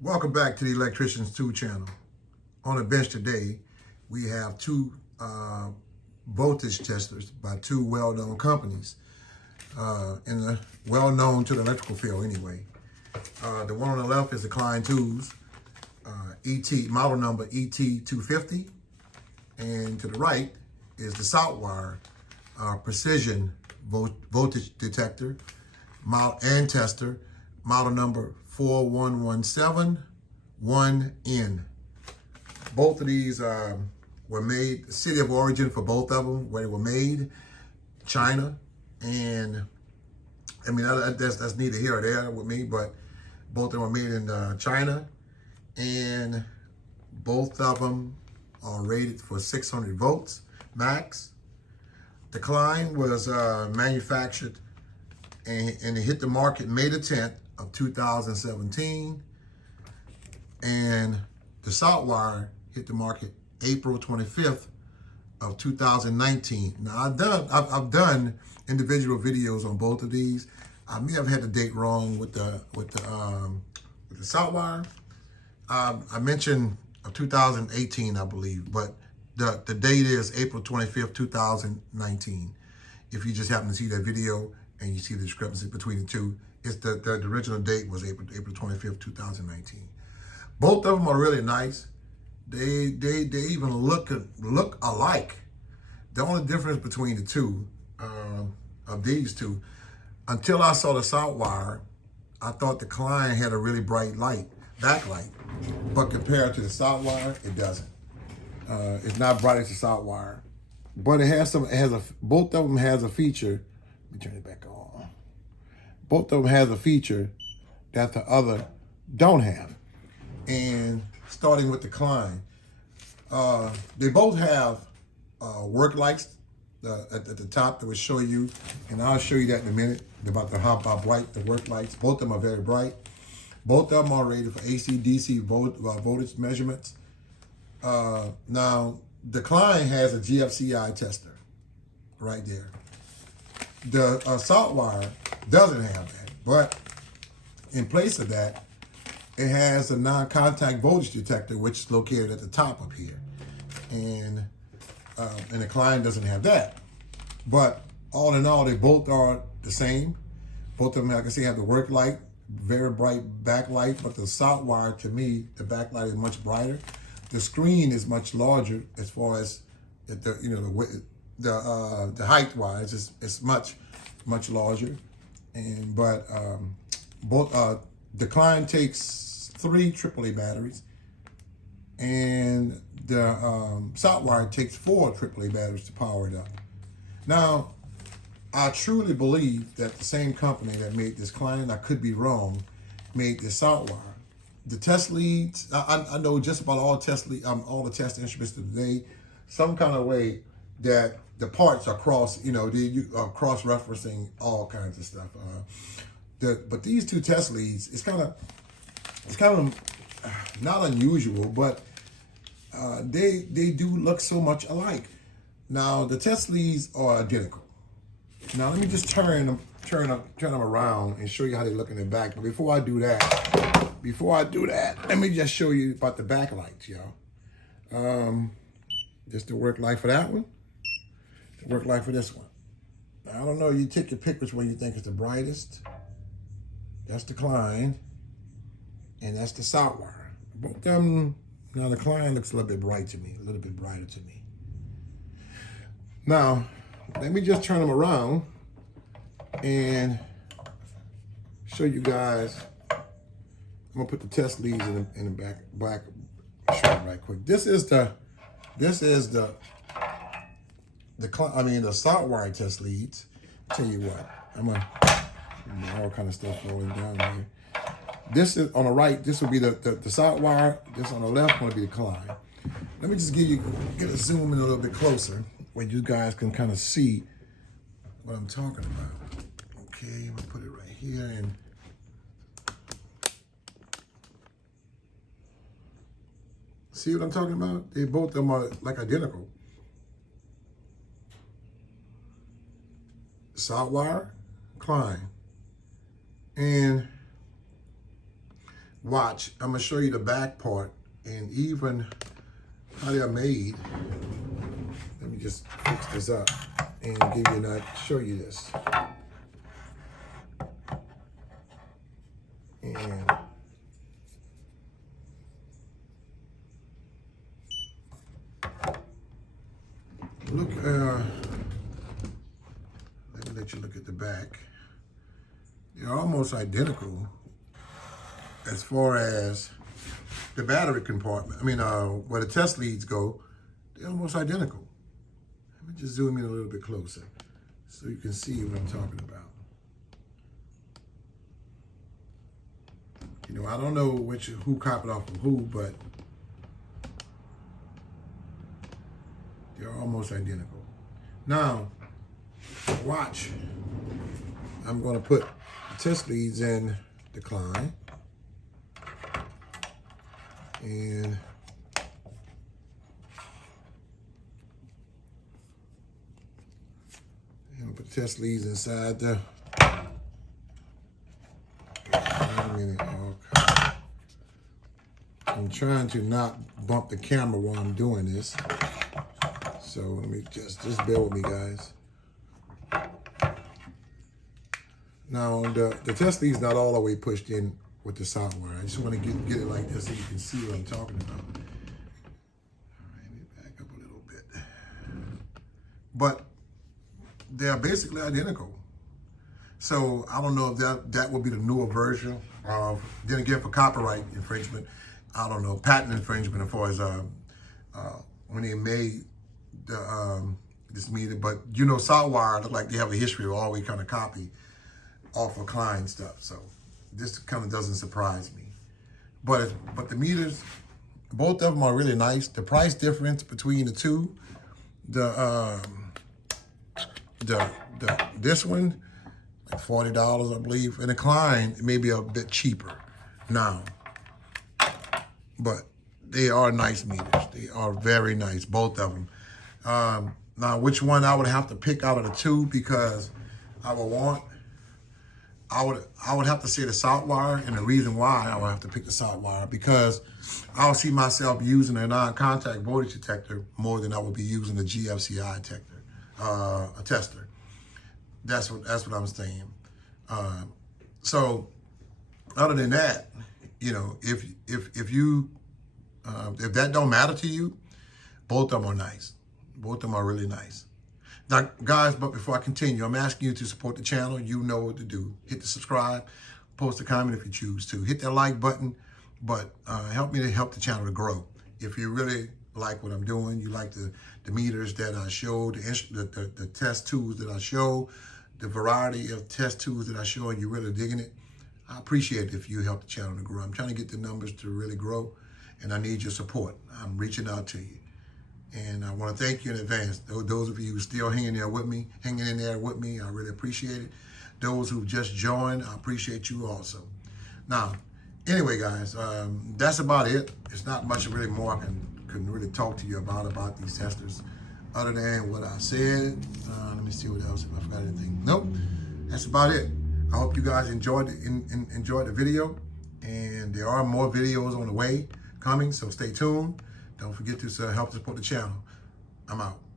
Welcome back to the Electricians 2 channel. On the bench today, we have two voltage testers by two well-known companies, well-known to the electrical field anyway. The one on the left is the KLEIN tools, model number ET250, and to the right is the SOUTHWIRE precision voltage detector and tester, model number 41171N. Both of these were made, the city of origin for both of them, where they were made, China. And I mean, that's neither here or there with me, but both of them were made in China. And both of them are rated for 600 volts max. The KLEIN was manufactured and it hit the market May the 10th of 2017. And the SOUTHWIRE hit the market April 25th of 2019. Now I've done individual videos on both of these. I may have had the date wrong with the SOUTHWIRE. I mentioned 2018, I believe, but the date is April 25th, 2019. If you just happen to see that video and you see the discrepancy between the two, it's the original date was April 25th, 2019. Both of them are really nice. They even look alike. The only difference between the two of these two, until I saw the SOUTHWIRE, I thought the KLEIN had a really bright backlight, but compared to the SOUTHWIRE, it doesn't. It's not bright as the SOUTHWIRE, but both of them has a feature. Let me turn it back on. Both of them has a feature that the other don't have. And starting with the KLEIN, they both have work lights at the top that will show you, and I'll show you that in a minute about how bright the work lights. Both of them are very bright. Both of them are rated for AC, DC voltage measurements. Now, the KLEIN has a GFCI tester right there. The SOUTHWIRE doesn't have that, but in place of that, it has a non-contact voltage detector, which is located at the top up here. And the KLEIN doesn't have that. But all in all, they both are the same. Both of them, like I say, have the work light, very bright backlight, but the SOUTHWIRE, to me, the backlight is much brighter. The screen is much larger as far as the height wise. It's much larger, but the KLEIN takes 3 AAA batteries, and the SOUTHWIRE takes 4 AAA batteries to power it up. Now, I truly believe that the same company that made this KLEIN, I could be wrong, made this SOUTHWIRE. The test leads, I know just about all the test instruments today, some kind of way that the parts are you are cross-referencing all kinds of stuff. But these two test leads, it's kind of not unusual, but they do look so much alike. Now the test leads are identical. Now let me just turn them around and show you how they look in the back. But before I do that, let me just show you about the backlights, y'all. Just the work light for that one, the work light for this one. Now, I don't know, you take your pick which one you think is the brightest. That's the KLEIN, and that's the SOUTHWIRE. Both of them, now the KLEIN looks a little bit bright to me, a little bit brighter to me. Now, let me just turn them around and show you guys. I'm gonna put the test leads in the back shot right quick. This is the SOUTHWIRE test leads. Tell you what, all kind of stuff rolling down here. This is on the right. This will be the SOUTHWIRE. This on the left will be the KLEIN. Let me just get a zoom in a little bit closer, where you guys can kind of see what I'm talking about. Okay, I'm gonna put it right here and. See what I'm talking about? Both of them are like identical. SOUTHWIRE, KLEIN. And watch, I'm gonna show you the back part and even how they're made. Let me just fix this up and give you that, show you this. And look, let me let you look at the back. They're almost identical as far as the battery compartment. I mean, where the test leads go, they're almost identical. Let me just zoom in a little bit closer so you can see what I'm talking about. You know, I don't know who copied off of who, but they're almost identical. Now, watch. I'm going to put the test leads in the KLEIN. And I'll put the test leads inside the. Wait a minute. Okay. I'm trying to not bump the camera while I'm doing this. So let me just bear with me, guys. Now the test lead's not all the way pushed in with the SOUTHWIRE. I just want to get it like this so you can see what I'm talking about. All right, let me back up a little bit. But they're basically identical. So I don't know if that will be the newer version of, then again, for copyright infringement, I don't know, patent infringement as far as when they made this meter. But you know, SOUTHWIRE look like they have a history of always kind of copy off of KLEIN stuff. So this kind of doesn't surprise me. But the meters, both of them are really nice. The price difference between the two, this one, like $40, I believe, and the KLEIN may be a bit cheaper now. But they are nice meters. They are very nice, both of them. Now, which one I would have to pick out of the two, because I would have to say the SOUTHWIRE, and the reason why I would have to pick the SOUTHWIRE, because I'll see myself using a non-contact voltage detector more than I would be using a GFCI detector, a tester. That's what I'm saying. So other than that, you know, if that don't matter to you, both of them are nice. Both of them are really nice. Now, guys, but before I continue, I'm asking you to support the channel. You know what to do. Hit the subscribe, post a comment if you choose to. Hit that like button, but help me to help the channel to grow. If you really like what I'm doing, you like the meters that I show, the test tools that I show, the variety of test tools that I show, and you're really digging it, I appreciate it if you help the channel to grow. I'm trying to get the numbers to really grow, and I need your support. I'm reaching out to you. And I want to thank you in advance. Those of you who are still hanging in there with me, I really appreciate it. Those who just joined, I appreciate you also. Now, anyway, guys, that's about it. It's not much really more I can really talk to you about these testers, other than what I said. Let me see what else, if I forgot anything. Nope, that's about it. I hope you guys enjoyed the video, and there are more videos on the way coming, so stay tuned. Don't forget to help support the channel. I'm out.